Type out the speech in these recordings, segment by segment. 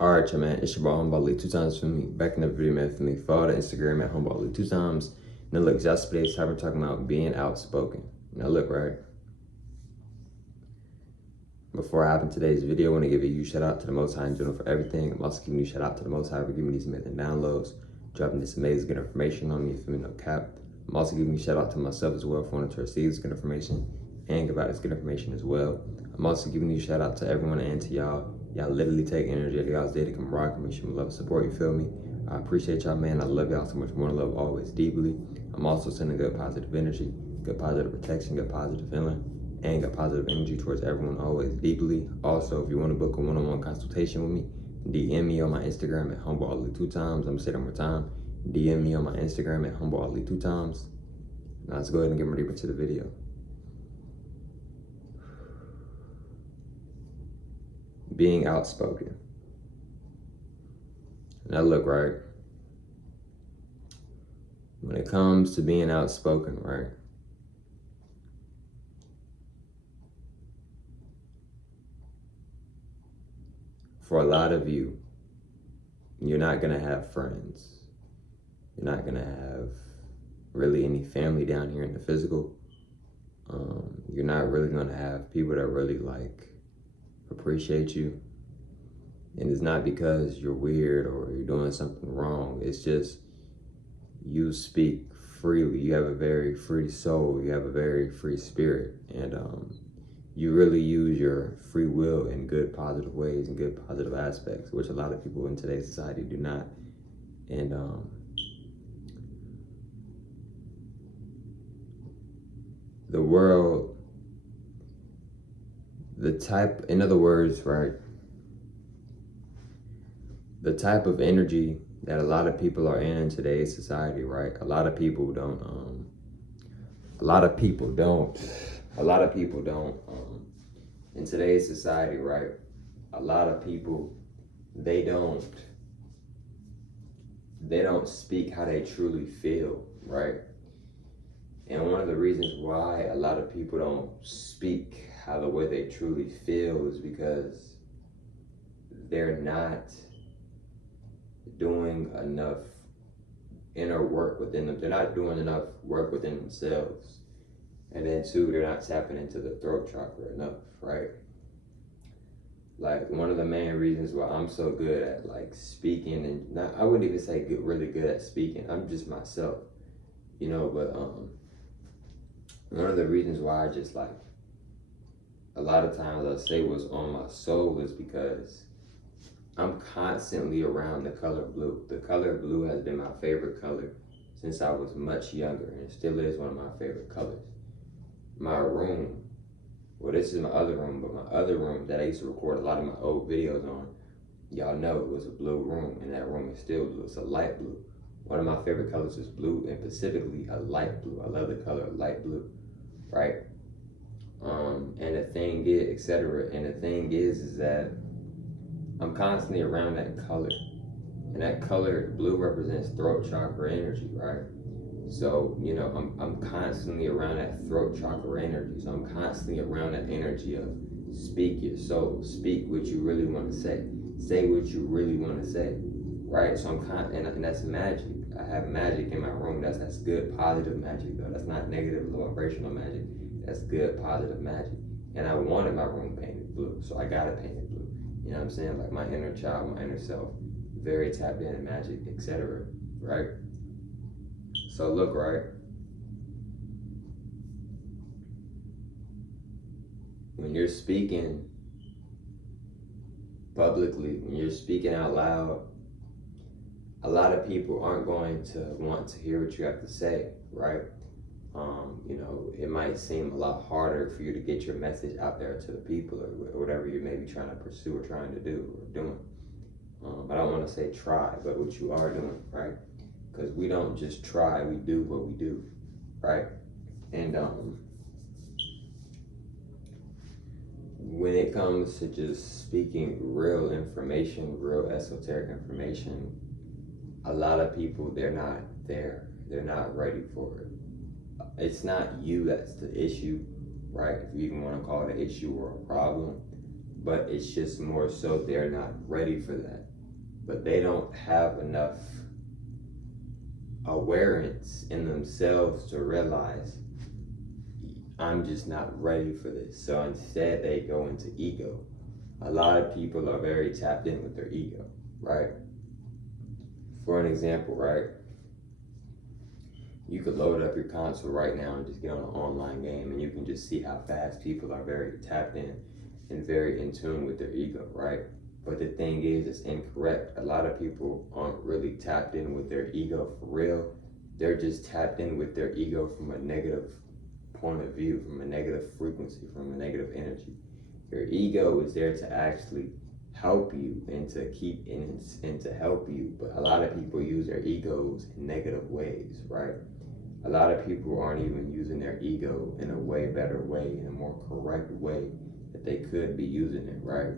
Alright, y'all, man, it's your boy Homeball League 2 times for me. Back in the video, man, for me. Follow the Instagram at Homeball League 2 times. Now look, yesterday's time we're talking about being outspoken. Now look, right? Before I hop in today's video, I want to give a huge shout out to the Most High in general for everything. I'm also giving you a shout out to the Most High for giving me these amazing downloads, dropping this amazing good information on me, for me, no cap. I'm also giving you a shout out to myself as well for wanting to receive this good information and give out this good information as well. I'm also giving you a shout out to everyone and to y'all. Y'all literally take energy out of y'all's day to come rock with me, show me love and support, you feel me? I appreciate y'all, man. I love y'all so much more. I love always deeply. I'm also sending good positive energy, good positive protection, good positive feeling, and good positive energy towards everyone always deeply. Also, if you want to book a one-on-one consultation with me, DM me on my Instagram at HumbleAli2times. I'm gonna say that one more time. DM me on my Instagram at HumbleAli2times. Now let's go ahead and get ready to the video. Being outspoken. Now look, right? When it comes to being outspoken, right? For a lot of you, you're not gonna have friends. You're not gonna have really any family down here in the physical. You're not really gonna have people that really like appreciate you. And it's not because you're weird or you're doing something wrong. It's just you speak freely. You have a very free soul. You have a very free spirit. And you really use your free will in good, positive ways and good, positive aspects, which a lot of people in today's society do not. And the world, in other words, right, the type of energy that a lot of people are in today's society, right? A lot of people don't, in today's society, right? A lot of people, they don't speak how they truly feel, right? And one of the reasons why a lot of people don't speak how the way they truly feel is because they're not doing enough inner work within them. They're not doing enough work within themselves. And then two, they're not tapping into the throat chakra enough, right? Like one of the main reasons why I'm so good at like speaking, and not, I wouldn't even say really good at speaking. I'm just myself, you know, but one of the reasons why I just like, a lot of times I say what's on my soul is because I'm constantly around the color blue. The color blue has been my favorite color since I was much younger, and it still is one of my favorite colors. My room, well, this is my other room, but my other room that I used to record a lot of my old videos on, y'all know it was a blue room, and that room is still blue. It's a light blue. One of my favorite colors is blue, and specifically a light blue. I love the color light blue, right? And the thing is, etc. And the thing is that I'm constantly around that color. And that color, blue, represents throat chakra energy, right? So, you know, I'm constantly around that throat chakra energy. So I'm constantly around that energy of speak your soul, speak what you really want to say what you really want to say, right? So and that's magic. I have magic in my room. That's good, positive magic, though. That's not negative, low vibrational magic. That's good, positive magic. And I wanted my room painted blue, so I got it painted blue. You know what I'm saying? Like my inner child, my inner self, very tapped in magic, etc. Right? So look, right? When you're speaking publicly, when you're speaking out loud, a lot of people aren't going to want to hear what you have to say, right? You know, it might seem a lot harder for you to get your message out there to the people or whatever you may be trying to pursue or trying to do or doing. I don't want to say try, but what you are doing, right? Because we don't just try, we do what we do, right? And when it comes to just speaking real information, real esoteric information, a lot of people, they're not there. They're not ready for it. It's not you that's the issue, right? If you even want to call it an issue or a problem. but it's just more so they're not ready for that. But they don't have enough awareness in themselves to realize I'm just not ready for this. So instead they go into ego. A lot of people are very tapped in with their ego, right? For an example, right? You could load up your console right now and just get on an online game, and you can just see how fast people are very tapped in and very in tune with their ego, right? But the thing is, it's incorrect. A lot of people aren't really tapped in with their ego for real. They're just tapped in with their ego from a negative point of view, from a negative frequency, from a negative energy. Your ego is there to actually help you and to keep in and to help you, but a lot of people use their egos in negative ways, right? A lot of people aren't even using their ego in a way better way, in a more correct way that they could be using it, right?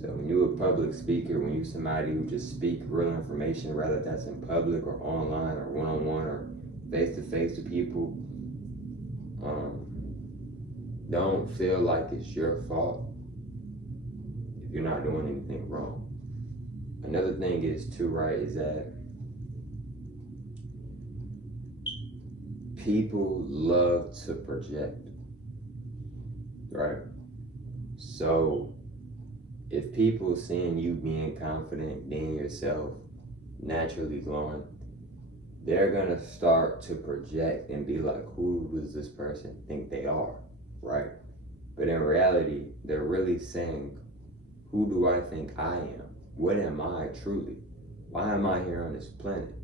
So when you're a public speaker, when you're somebody who just speak real information, whether that's in public or online or one-on-one or face-to-face to people, don't feel like it's your fault if you're not doing anything wrong. Another thing is too, right, is that people love to project, right? So if people seeing you being confident, being yourself, naturally glowing, they're gonna start to project and be like, who does this person think they are, right? But in reality, they're really saying, who do I think I am? What am I truly? Why am I here on this planet?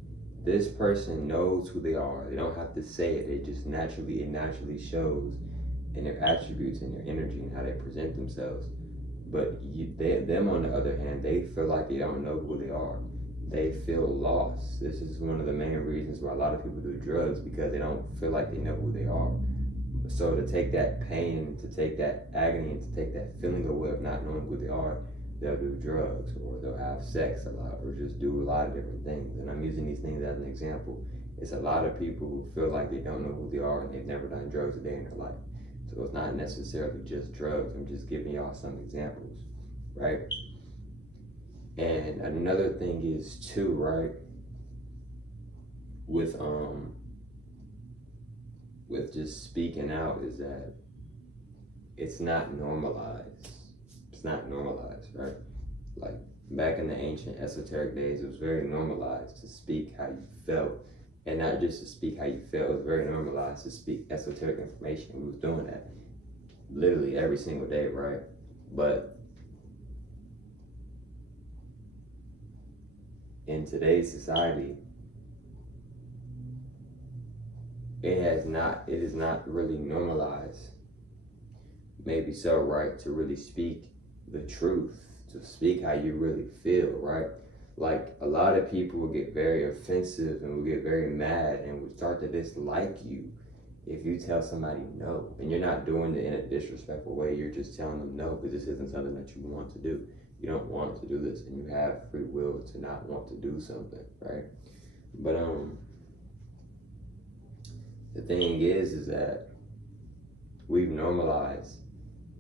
This person knows who they are. They don't have to say it. It just naturally shows in their attributes and their energy and how they present themselves. But them on the other hand, they feel like they don't know who they are. They feel lost. This is one of the main reasons why a lot of people do drugs, because they don't feel like they know who they are. So to take that pain, to take that agony, and to take that feeling away of not knowing who they are, they'll do drugs, or they'll have sex a lot, or just do a lot of different things. And I'm using these things as an example. It's a lot of people who feel like they don't know who they are and they've never done drugs a day in their life. So it's not necessarily just drugs. I'm just giving y'all some examples, right? And another thing is too, right, with just speaking out, is that it's not normalized. It's not normalized, right? Like back in the ancient esoteric days, it was very normalized to speak how you felt. And not just to speak how you felt, it was very normalized to speak esoteric information. We was doing that literally every single day, right? But in today's society, it is not really normalized. Maybe so, right? To really speak the truth, to speak how you really feel, right? Like a lot of people will get very offensive and will get very mad and will start to dislike you if you tell somebody no. And you're not doing it in a disrespectful way. You're just telling them no because this isn't something that you want to do. You don't want to do this, and you have free will to not want to do something, right? But the thing is that we've normalized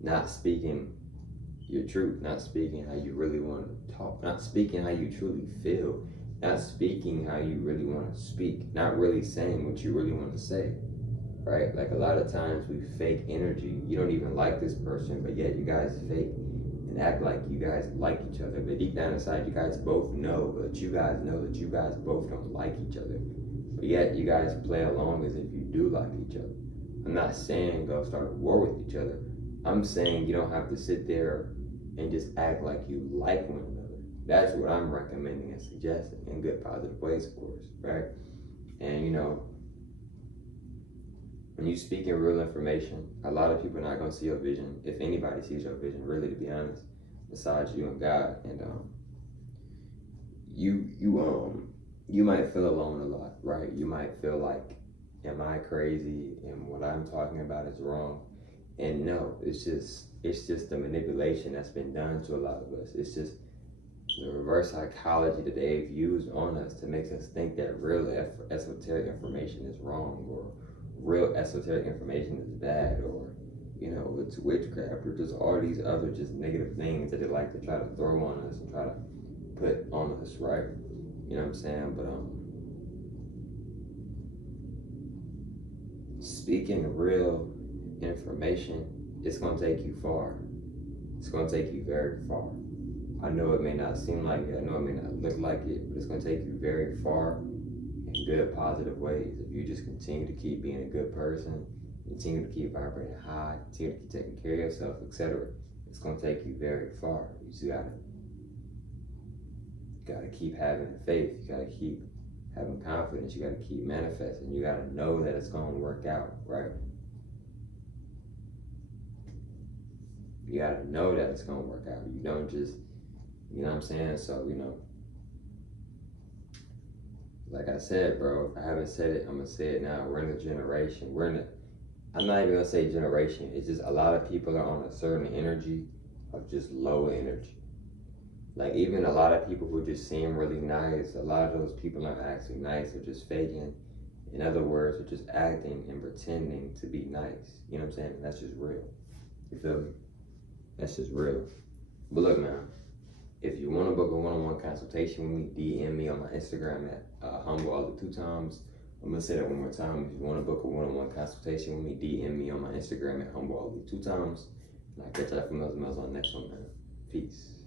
not speaking your truth, not speaking how you really want to talk, not speaking how you truly feel, not speaking how you really want to speak, not really saying what you really want to say, right? Like a lot of times we fake energy. You don't even like this person, but yet you guys fake and act like you guys like each other. But deep down inside, you guys both know that you guys both don't like each other. But yet you guys play along as if you do like each other. I'm not saying go start a war with each other. I'm saying you don't have to sit there and just act like you like one another. That's what I'm recommending and suggesting in good positive ways, of course, right? And you know, when you speak in real information, a lot of people are not gonna see your vision. If anybody sees your vision, really, to be honest, besides you and God. And you might feel alone a lot, right? You might feel like, am I crazy and what I'm talking about is wrong? And no, it's just the manipulation that's been done to a lot of us. It's just the reverse psychology that they've used on us to make us think that real esoteric information is wrong, or real esoteric information is bad, or you know, it's witchcraft or just all these other just negative things that they like to try to throw on us and try to put on us, right? You know what I'm saying? But speaking real information, it's gonna take you far. It's gonna take you very far. I know it may not seem like it, I know it may not look like it, but it's gonna take you very far in good, positive ways. If you just continue to keep being a good person, continue to keep vibrating high, continue to keep taking care of yourself, etc., it's gonna take you very far. You just gotta keep having faith. You gotta keep having confidence. You gotta keep manifesting. You gotta know that it's gonna work out, right? You gotta know that it's gonna work out. You don't just, you know what I'm saying? So, you know, like I said, bro, if I haven't said it, I'm gonna say it now. We're in a generation. I'm not even gonna say generation. It's just a lot of people are on a certain energy of just low energy. Like even a lot of people who just seem really nice, a lot of those people aren't actually nice. They're just faking. In other words, they're just acting and pretending to be nice. You know what I'm saying? And that's just real. You feel me? That's just real. But look, man, if you want to book a one-on-one consultation with me, DM me on my Instagram at HumbleAlder2times. I'm going to say that one more time. If you want to book a one-on-one consultation with me, DM me on my Instagram at HumbleAlder2times. And I'll catch you from those mails on the next one, man. Peace.